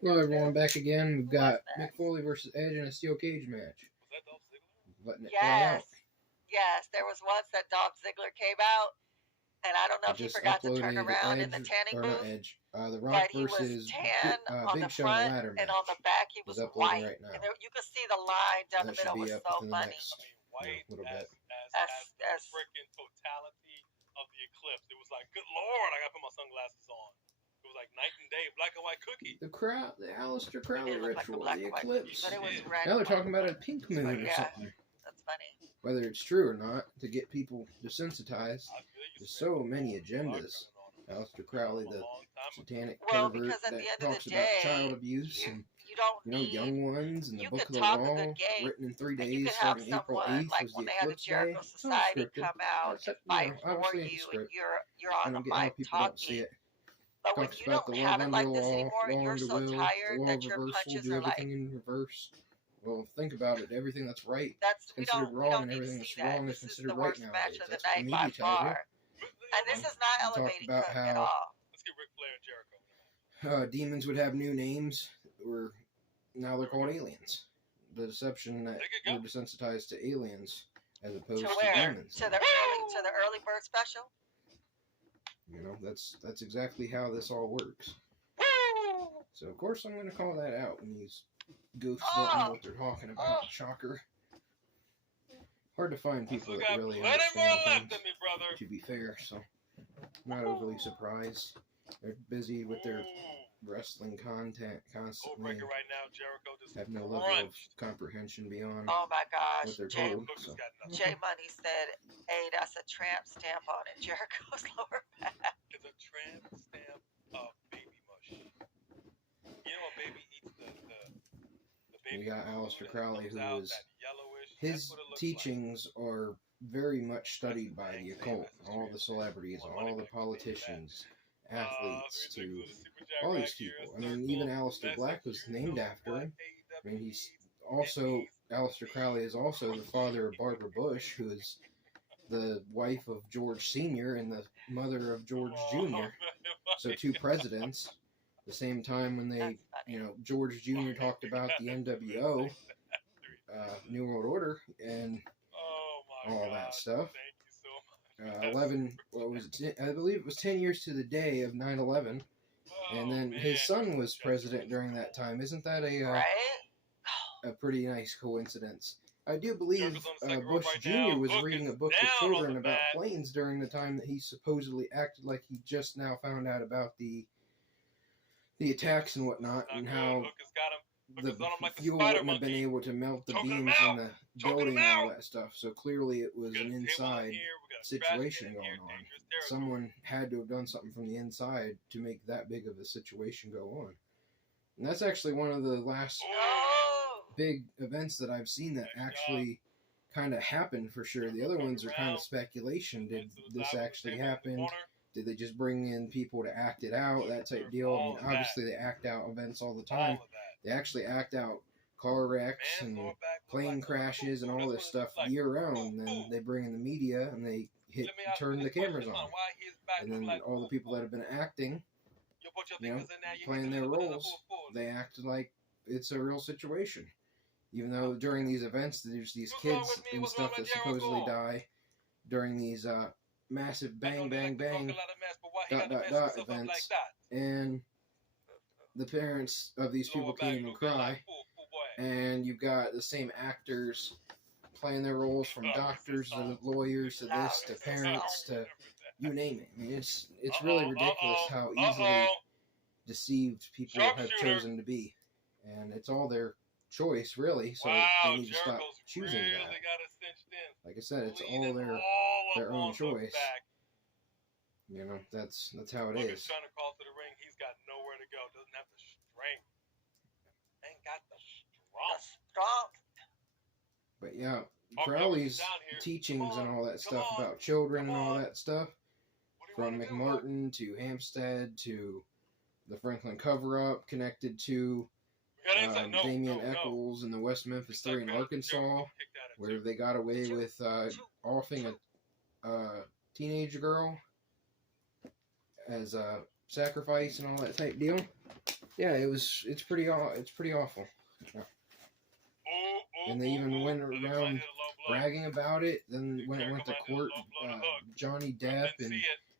Hello everyone, back again. We've got Mick Foley versus Edge in a steel cage match. Letting it play out. Yes. There was once that Dolph Ziggler came out, and I don't know if he forgot to turn around in the tanning booth. The Rock but he was versus tan on Big the Show front, ladder match. and on the back he was white. Right now. And there, you could see the line down that the middle. Was so funny. White little bit. As freaking totality of the eclipse. It was like, good lord, I gotta put my sunglasses on. It was like night and day, black and white cookie. The Aleister Crowley ritual, like the eclipse. But it was red. Now they're talking about a pink moon or something. That's funny. Whether it's true or not, to get people desensitized, there's so many agendas. Aleister Crowley, the satanic pervert that talks about child abuse and young ones, and the Book of the Law, written in 3 days, starting April 8th, was the Eclipse Day. It's all scripted. Come out and fight for you, and you're on the mic talking. But when you don't have it like this anymore, and you're so tired that your punches are like everything in reverse. Well, think about it. Everything that's right is considered wrong, and everything that's wrong is considered right nowadays. That's the media tells you. And this is not elevating Cook at all. Let's get Ric Flair and Jericho. Demons would have new names. Now they're called aliens. The deception that we're desensitized to aliens as opposed to demons. To the early bird special. You know, that's exactly how this all works. So of course I'm going to call that out when these goofs don't know what they're talking about. Shocker. Hard to find people that really understand things, to be fair, so I'm not overly surprised. They're busy with their wrestling content constantly. Right now, Jericho just have no level of comprehension beyond oh my gosh, what they're told. So. Jay Money said, hey, that's a tramp stamp on it. Jericho's lower back. It's a tramp stamp of baby mush. You know what baby eats the baby. We got Aleister Crowley, who is his teachings are very much studied by the occult. All the celebrities, all the politicians, athletes, to all these people. I mean, even Aleister Black was named after him. I mean, Aleister Crowley is also the father of Barbara Bush, who is the wife of George Sr. and the mother of George Jr. So 2 presidents. The same time when they, George Jr. talked about the NWO, New World Order, and all that stuff. 11, what was it? I believe it was 10 years to the day of 9/11, and then his son was president during that time. Isn't that a pretty nice coincidence? I do believe Bush Jr. was reading a book to children about planes during the time that he supposedly acted like he just now found out about the attacks and whatnot, and how the fuel wouldn't have been able to melt the beams in the building and all that stuff. So clearly it was an inside situation going on. Someone had to have done something from the inside to make that big of a situation go on. And that's actually one of the last big events that I've seen that actually kind of happened for sure. The other ones are kind of speculation. Did this actually happen? Did they just bring in people to act it out? That type deal. I mean, obviously they act out events all the time. They actually act out car wrecks and plane crashes and all this stuff year round. And then they bring in the media and they turn the cameras on. And then all the people that have been acting, playing their roles, they act like it's a real situation. Even though during these events, there's these kids and stuff that supposedly die during these massive bang, bang, bang, ... events. And the parents of these people can't even cry. And you've got the same actors playing their roles, from doctors to lawyers to this to parents to you name it. I mean, it's really ridiculous how easily deceived people have chosen to be. And it's all their choice, really, so they need to stop choosing that. Like I said, it's all their own choice. That's how it is. Trying to call to the ring, he's got nowhere to go. Doesn't have the strength. Ain't got the strength. But yeah, Crowley's teachings and all that stuff about children and all that stuff, from McMartin to Hampstead to the Franklin cover-up, connected to Damian Eccles and the West Memphis 3 in Arkansas, where they got away with offing a teenage girl as a sacrifice and all that type deal. Yeah, it's pretty awful. And they even went around bragging about it. Then when it went to court, Johnny Depp and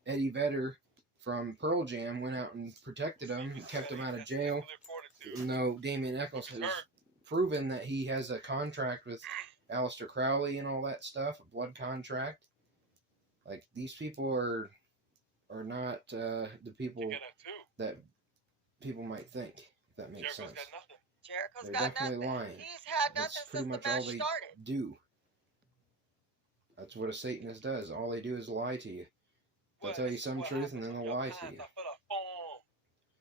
Eddie Vedder from Pearl Jam went out and protected him, kept him out of jail. Even though Damien Eccles has proven that he has a contract with Aleister Crowley and all that stuff, a blood contract. Like, these people are not the people that people might think, if that makes sense. Jericho's They're got definitely nothing. lying. He's had nothing That's pretty since much the match all they started. do. That's what a Satanist does. All they do is lie to you. They'll tell you some truth and then they'll lie to you.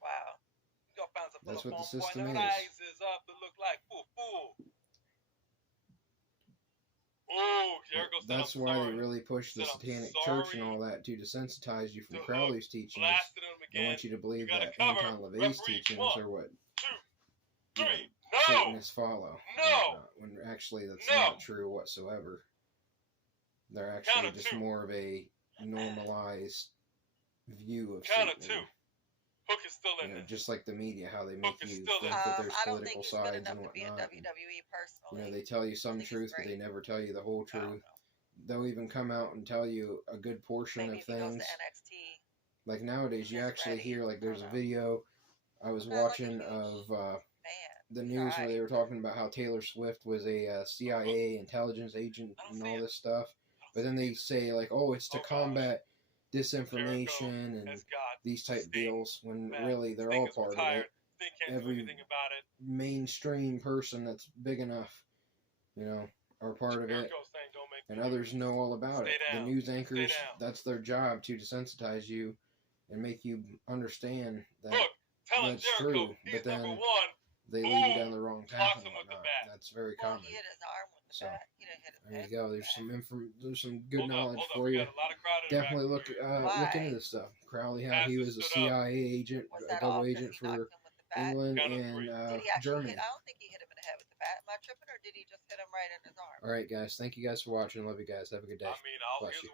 Wow. That's what the system is. That's why they really push the Satanic Church and all that, to desensitize you from Crowley's teachings. They want you to believe that Anton LaVey's teachings are what Satanists follow. When actually that's not true whatsoever. They're actually just more of a normalized view of Satanism. Hook is still in there. Just like the media, how they make you think that there's political sides and whatnot. They tell you some truth, but they never tell you the whole truth. They'll even come out and tell you a good portion of things. Like nowadays, you actually hear, like, there's a video I was watching of the news where they were talking about how Taylor Swift was a CIA intelligence agent and all this stuff. But then they say, like, oh, it's to combat disinformation and these type deals, when really they're all part of it. Every mainstream person that's big enough, are part of it, and others know all about it. The news anchors, that's their job, to desensitize you and make you understand that that's true, but then they lead you down the wrong path and whatnot. That's very common. So there you go. There's some good knowledge for you. Definitely look into this stuff. Crowley, how he was a CIA agent, a double agent for England and Germany. I don't think he hit him in the head with the bat. Am I tripping, or did he just hit him right in his arm? All right, guys. Thank you guys for watching. Love you guys. Have a good day. Bless you.